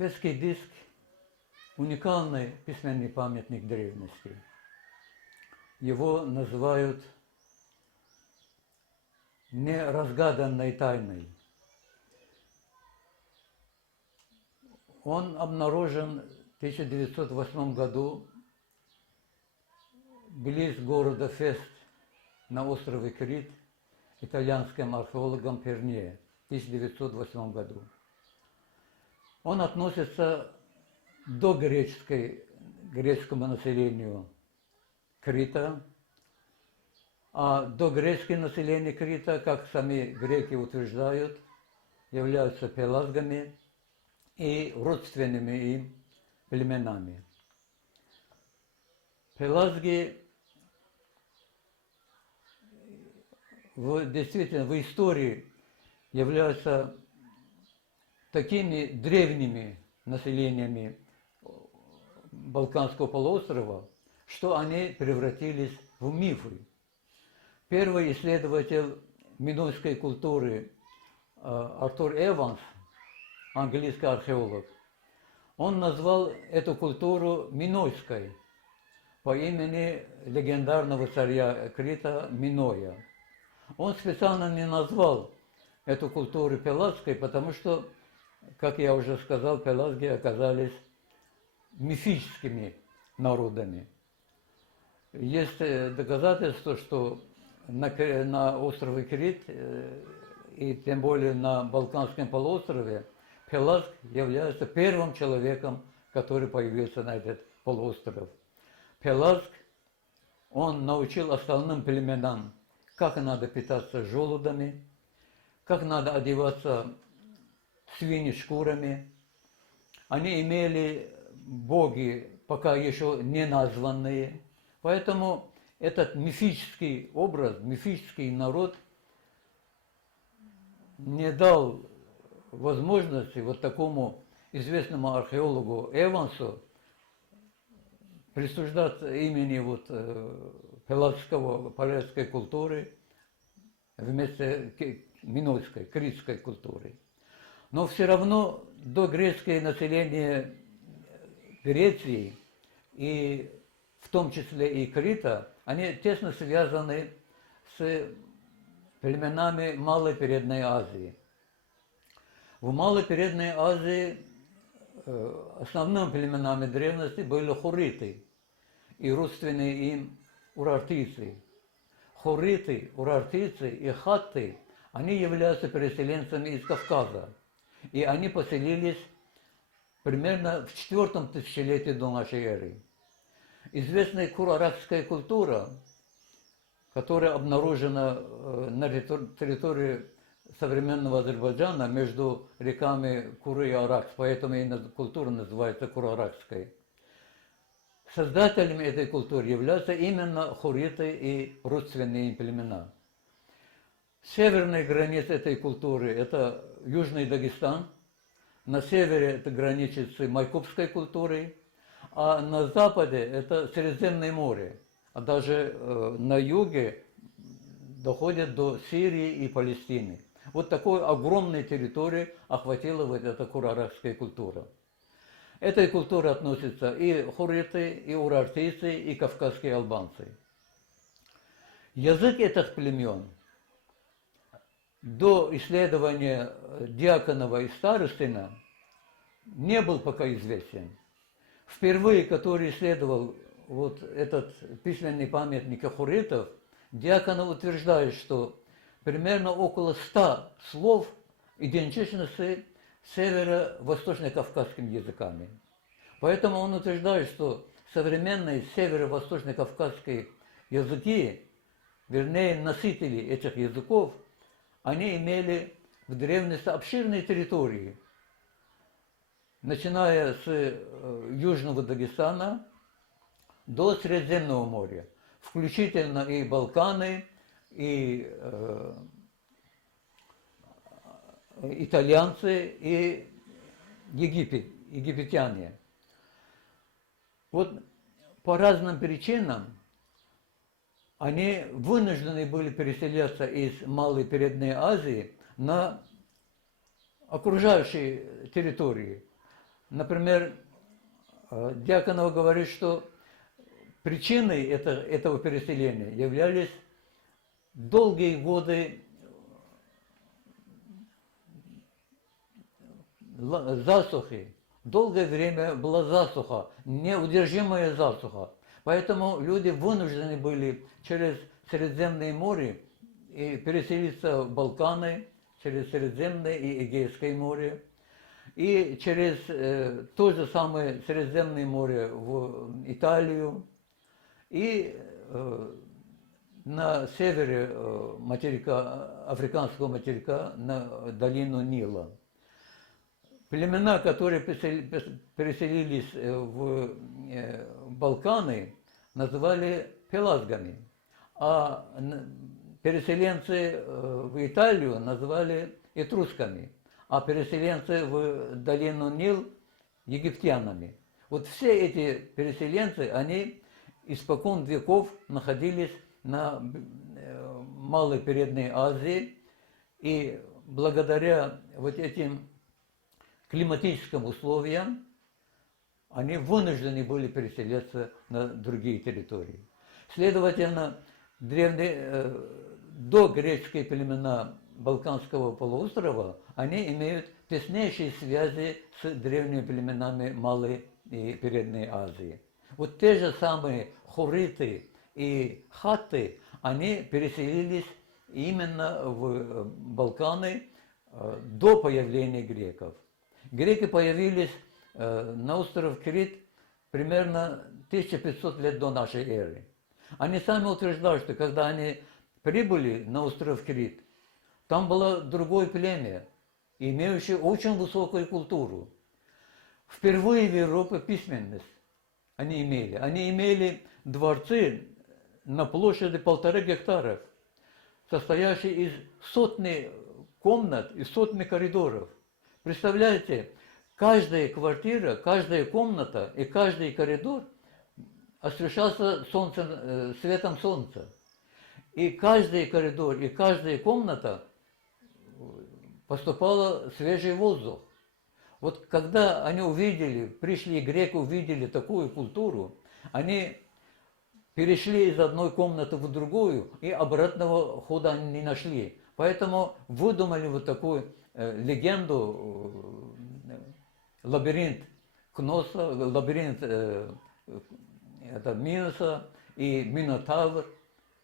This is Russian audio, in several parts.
Фесский диск – уникальный письменный памятник древности. Его называют неразгаданной тайной. Он обнаружен в 1908 году близ города Фест на острове Крит итальянским археологом Перне в 1908 году. Он относится до греческому населению Крита, а догреческое население Крита, как сами греки утверждают, являются пелазгами и родственными им племенами. Пелазги действительно в истории являются такими древними населениями Балканского полуострова, что они превратились в мифы. Первый исследователь минойской культуры Артур Эванс, английский археолог, он назвал эту культуру минойской по имени легендарного царя Крита Миноя. Он специально не назвал эту культуру пелазской, потому что, как я уже сказал, пелазги оказались мифическими народами. Есть доказательства, что на острове Крит, и тем более на Балканском полуострове, Пелазг является первым человеком, который появился на этот полуостров. Пелазг, он научил остальным племенам, как надо питаться желудями, как надо одеваться свиньи шкурами. Они имели боги, пока еще не названные. Поэтому этот мифический образ, мифический народ не дал возможности вот такому известному археологу Эвансу присуждать имени вот пелазгской культуры вместо минойской, критской культуры. Но все равно догреческое население Греции, и в том числе и Крита, они тесно связаны с племенами Малой Передней Азии. В Малой Передней Азии основными племенами древности были хуриты и родственные им урартийцы. Хуриты, урартийцы и хатты, они являются переселенцами из Кавказа. И они поселились примерно в 4 тысячелетии до нашей эры. Известная кураракская культура, которая обнаружена на территории современного Азербайджана между реками Куры и Аракс, поэтому и культура называется кураракской. Создателями этой культуры являются именно хуриты и родственные племена. Северная граница этой культуры – это Южный Дагестан, на севере это граничит с майкопской культурой, а на западе это Средиземное море, а даже на юге доходит до Сирии и Палестины. Вот такой огромной территории охватила вот эта кураракская культура. Этой культуре относятся и хуриты, и урартийцы, и кавказские албанцы. Язык этих племен до исследования Дьяконова и Старостина не был пока известен. Впервые, который исследовал вот этот письменный памятник хуритов, Дьяконов утверждает, что примерно около 100 слов идентичны с северо-восточно-кавказскими языками. Поэтому он утверждает, что современные северо-восточно-кавказские языки, вернее носители этих языков, они имели в древности обширные территории, начиная с Южного Дагестана до Средиземного моря, включительно и Балканы, и итальянцы, и египтяне. Вот по разным причинам они вынуждены были переселяться из Малой Передней Азии на окружающие территории. Например, Дьяконов говорит, что причиной этого переселения являлись долгие годы засухи. Долгое время была засуха, неудержимая засуха. Поэтому люди вынуждены были через Средиземное море и переселиться в Балканы, через Средиземное и Эгейское море, и через то же самое Средиземное море в Италию, и на севере материка, африканского материка, на долину Нила. Племена, которые переселились в Балканы, называли пелазгами, а переселенцы в Италию называли этрусками, а переселенцы в долину Нил египтянами. Вот все эти переселенцы, они испокон веков находились на Малой Передней Азии, и благодаря вот этим климатическим условиям они вынуждены были переселяться на другие территории. Следовательно, догреческие племена Балканского полуострова, они имеют теснейшие связи с древними племенами Малой и Передней Азии. Вот те же самые хуриты и хатты, они переселились именно в Балканы до появления греков. Греки появились на остров Крит примерно 1500 лет до нашей эры. Они сами утверждают, что когда они прибыли на остров Крит, там было другое племя, имеющее очень высокую культуру. Впервые в Европе письменность они имели. Они имели дворцы на площади 1,5 гектара, состоящие из сотни комнат и сотни коридоров. Представляете, каждая квартира, каждая комната и каждый коридор освещался светом солнца. И каждый коридор и каждая комната поступал свежий воздух. Вот когда они увидели, пришли греки, увидели такую культуру, они перешли из одной комнаты в другую, и обратного хода они не нашли. Поэтому выдумали вот такую легенду, лабиринт Кноса, лабиринт это Миноса, и Минотавр,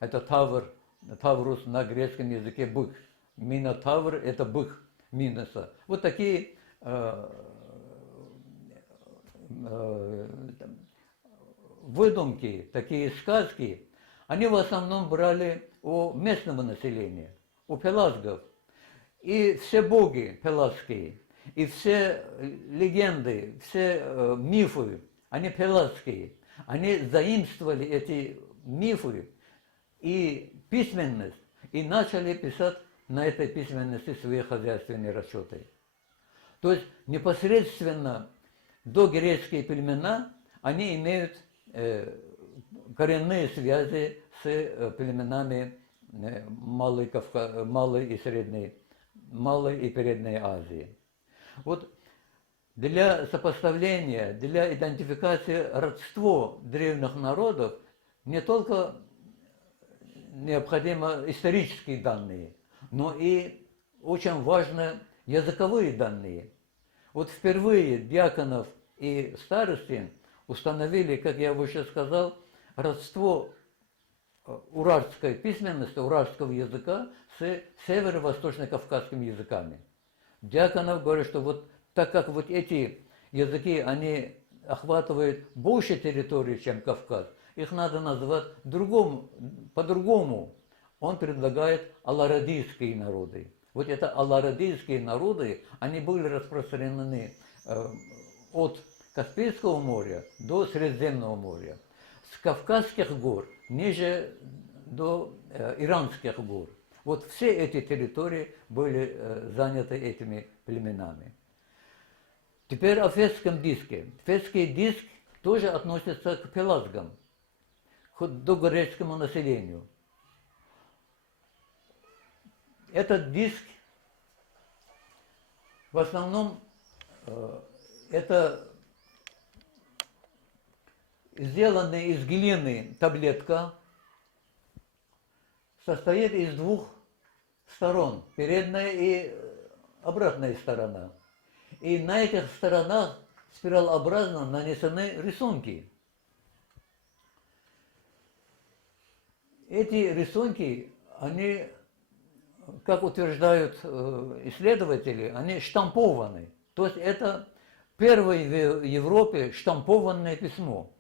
это тавр, таврус на греческом языке бык. Минотавр – это бык Миноса. Вот такие выдумки, такие сказки, они в основном брали у местного населения, у пелазгов. И все боги пелазские, и все легенды, все мифы, они пелазские. Они заимствовали эти мифы и письменность, и начали писать на этой письменности свои хозяйственные расчеты. То есть непосредственно догреческие племена, они имеют коренные связи с племенами Малой и Средней, Малой и Передней Азии. Вот для сопоставления, для идентификации родства древних народов не только необходимы исторические данные, но и очень важны языковые данные. Вот впервые Дьяконов и Старостин установили, как я выше сказал, родство уральской письменности, уральского языка с северо-восточно-кавказскими языками. Дьяконов говорит, что вот так как вот эти языки, они охватывают больше территории, чем Кавказ, их надо назвать по-другому. Он предлагает аларадийские народы. Вот это аларадийские народы, они были распространены от Каспийского моря до Средиземного моря. С Кавказских гор ниже до Иранских гор. Вот все эти территории были заняты этими племенами. Теперь о Фесском диске. Фесский диск тоже относится к пелазгам, к догреческому населению. Этот диск в основном это сделанная из глины таблетка, состоит из двух сторон, передняя и обратная сторона. И на этих сторонах спиралообразно нанесены рисунки. Эти рисунки, они, как утверждают исследователи, они штампованы. То есть это первое в Европе штампованное письмо.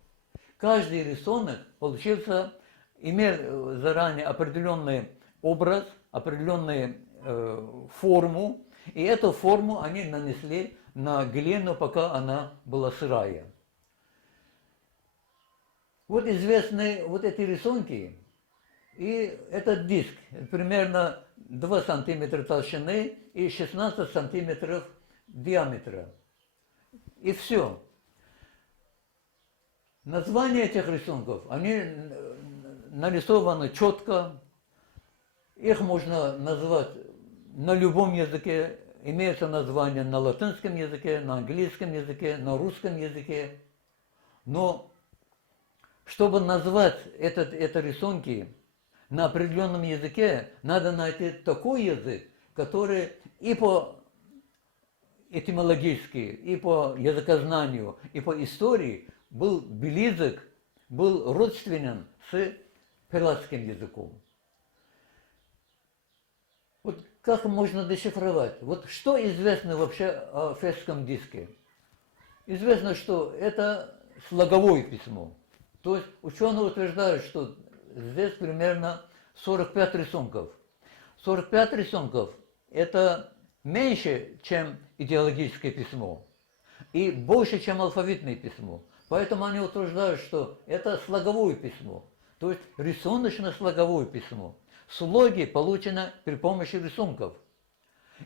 Каждый рисунок получился, имел заранее определенный образ, определенную форму, и эту форму они нанесли на глину, пока она была сырая. Вот известны вот эти рисунки, и этот диск примерно 2 сантиметра толщины и 16 сантиметров диаметра. И все. Названия этих рисунков, они нарисованы четко, их можно назвать на любом языке, имеется название на латинском языке, на английском языке, на русском языке. Но чтобы назвать это рисунки на определенном языке, надо найти такой язык, который и по этимологически, и по языкознанию, и по истории был близок, был родственен с пелазским языком. Вот как можно дешифровать? Вот что известно вообще о фесском диске? Известно, что это слоговое письмо. То есть ученые утверждают, что здесь примерно 45 рисунков. 45 рисунков – это меньше, чем идеологическое письмо, и больше, чем алфавитное письмо. Поэтому они утверждают, что это слоговое письмо, то есть рисуночно-слоговое письмо. Слоги получены при помощи рисунков.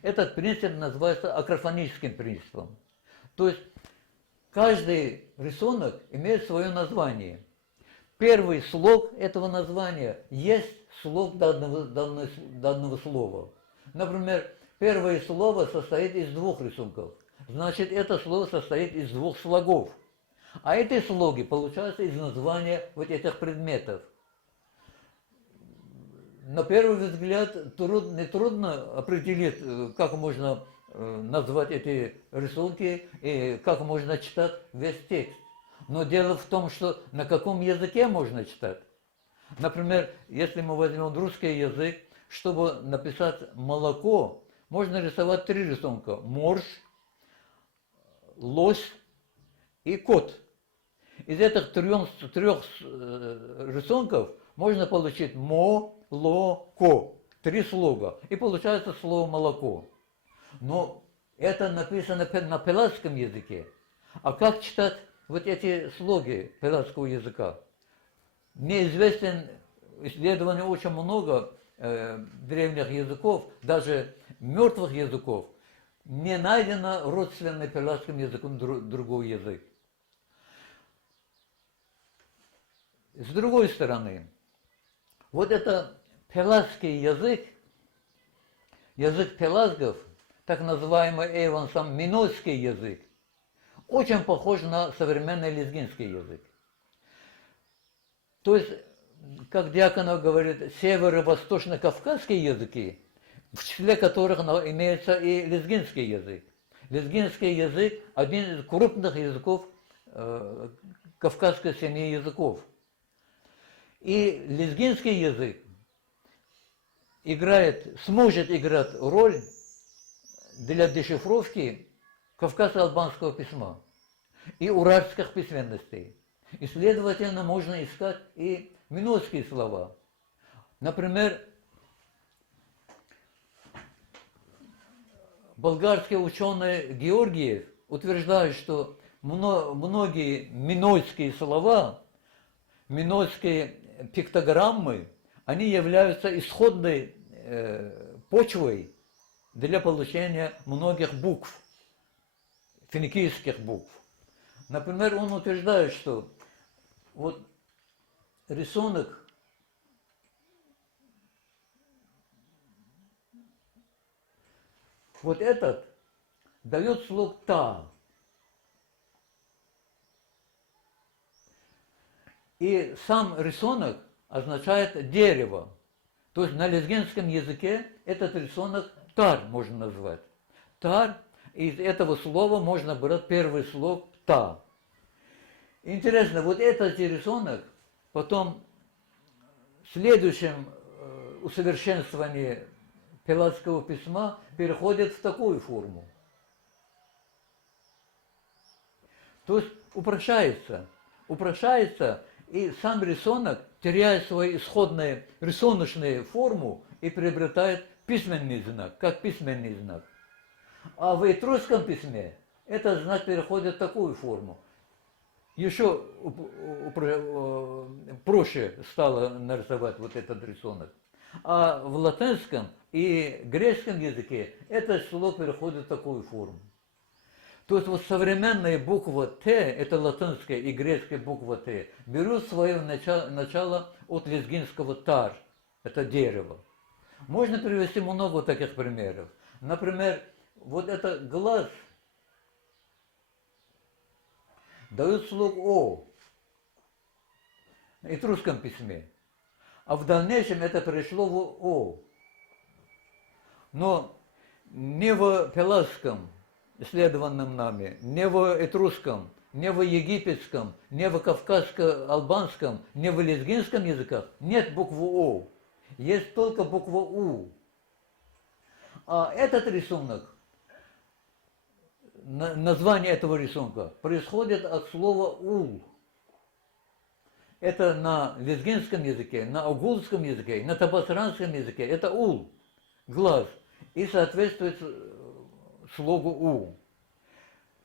Этот принцип называется акрофоническим принципом. То есть каждый рисунок имеет свое название. Первый слог этого названия есть слог данного слова. Например, первое слово состоит из 2 рисунков. Значит, это слово состоит из 2 слогов. А эти слоги получаются из названия вот этих предметов. На первый взгляд нетрудно определить, как можно назвать эти рисунки и как можно читать весь текст. Но дело в том, что на каком языке можно читать. Например, если мы возьмем русский язык, чтобы написать молоко, можно рисовать 3 рисунка. Морж, лось и кот. Из этих трех рисунков можно получить мо-ло-ко. 3 слога. И получается слово молоко. Но это написано на пелазском языке. А как читать вот эти слоги пелазского языка? Мне известен исследований очень много древних языков, даже мертвых языков. Не найдено родственный пелазским языком другой язык. С другой стороны, вот это пелазский язык, язык пелазгов, так называемый Эвансом минойский язык, очень похож на современный лезгинский язык. То есть, как Дьяконов говорит, северо-восточно-кавказские языки, в числе которых имеется и лезгинский язык. Лезгинский язык – один из крупных языков кавказской семьи языков. И лезгинский язык сможет играть роль для дешифровки кавказско-албанского письма и уральских письменностей. И, следовательно, можно искать и минойские слова. Например, болгарский ученый Георгиев утверждает, что многие минойские слова, минойские пиктограммы, они являются исходной почвой для получения многих букв, финикийских букв. Например, он утверждает, что вот рисунок вот этот дает слог «та». И сам рисунок означает дерево. То есть на лезгинском языке этот рисунок тар можно назвать. Тар, из этого слова можно брать первый слог та. Интересно, вот этот рисунок потом в следующем усовершенствовании пелатского письма переходит в такую форму. То есть упрощается, и сам рисунок теряет свою исходную рисуночную форму и приобретает письменный знак, как письменный знак. А в этрусском письме этот знак переходит в такую форму. Еще проще стало нарисовать вот этот рисунок. А в латинском и греческом языке этот слог переходит в такую форму. То есть вот современная буква Т, это латинская и греческая буква Т, берут свое начало от лезгинского тар, это дерево. Можно привести много таких примеров. Например, вот это глаз дают слог О в этрусском письме, а в дальнейшем это перешло в О. Но не в пелатском, исследованном нами, не в этрусском, не в египетском, не в кавказско-албанском, не в лезгинском языках нет буквы О. Есть только буква У. А этот рисунок, название этого рисунка происходит от слова «ул». Это на лезгинском языке, на угулском языке, на табасранском языке. Это «ул», глаз, и соответствует слогу «у».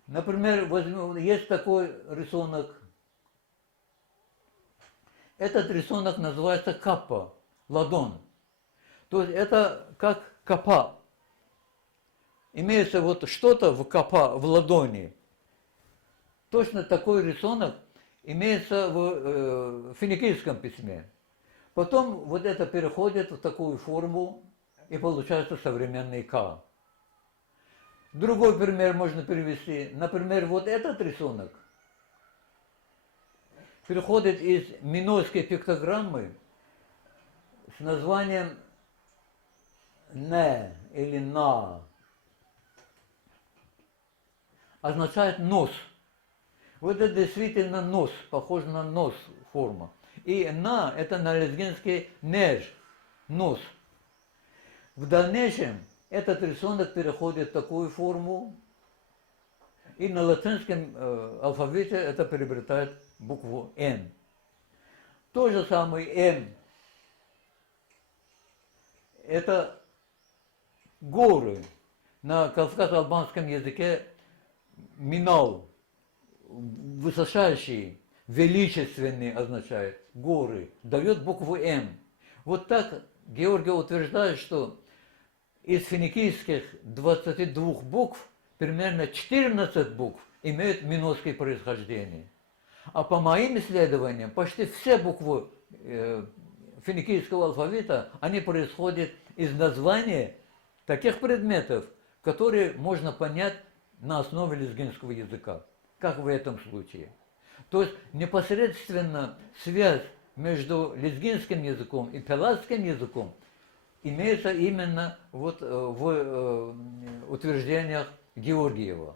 Например, есть такой рисунок. Этот рисунок называется каппа, ладон. То есть это как капа. Имеется вот что-то в капа, в ладони. Точно такой рисунок имеется в финикийском письме. Потом вот это переходит в такую форму, и получается современный К. Другой пример можно привести. Например, вот этот рисунок переходит из минойской пиктограммы с названием «не» или «на». Означает «нос». Вот это действительно нос, похож на нос форма. И «на» это на лезгинский «неж», нос. В дальнейшем этот рисунок переходит в такую форму, и на латинском алфавите это приобретает букву «Н». То же самое «М» – это горы. На кавказо-албанском языке «минал», высочайший, величественный означает, горы, дает букву «М». Вот так Георгий утверждает, что из финикийских 22 букв примерно 14 букв имеют минойское происхождение. А по моим исследованиям, почти все буквы финикийского алфавита, они происходят из названия таких предметов, которые можно понять на основе лезгинского языка, как в этом случае. То есть непосредственно связь между лезгинским языком и пелатским языком имеется именно вот в утверждениях Георгиева.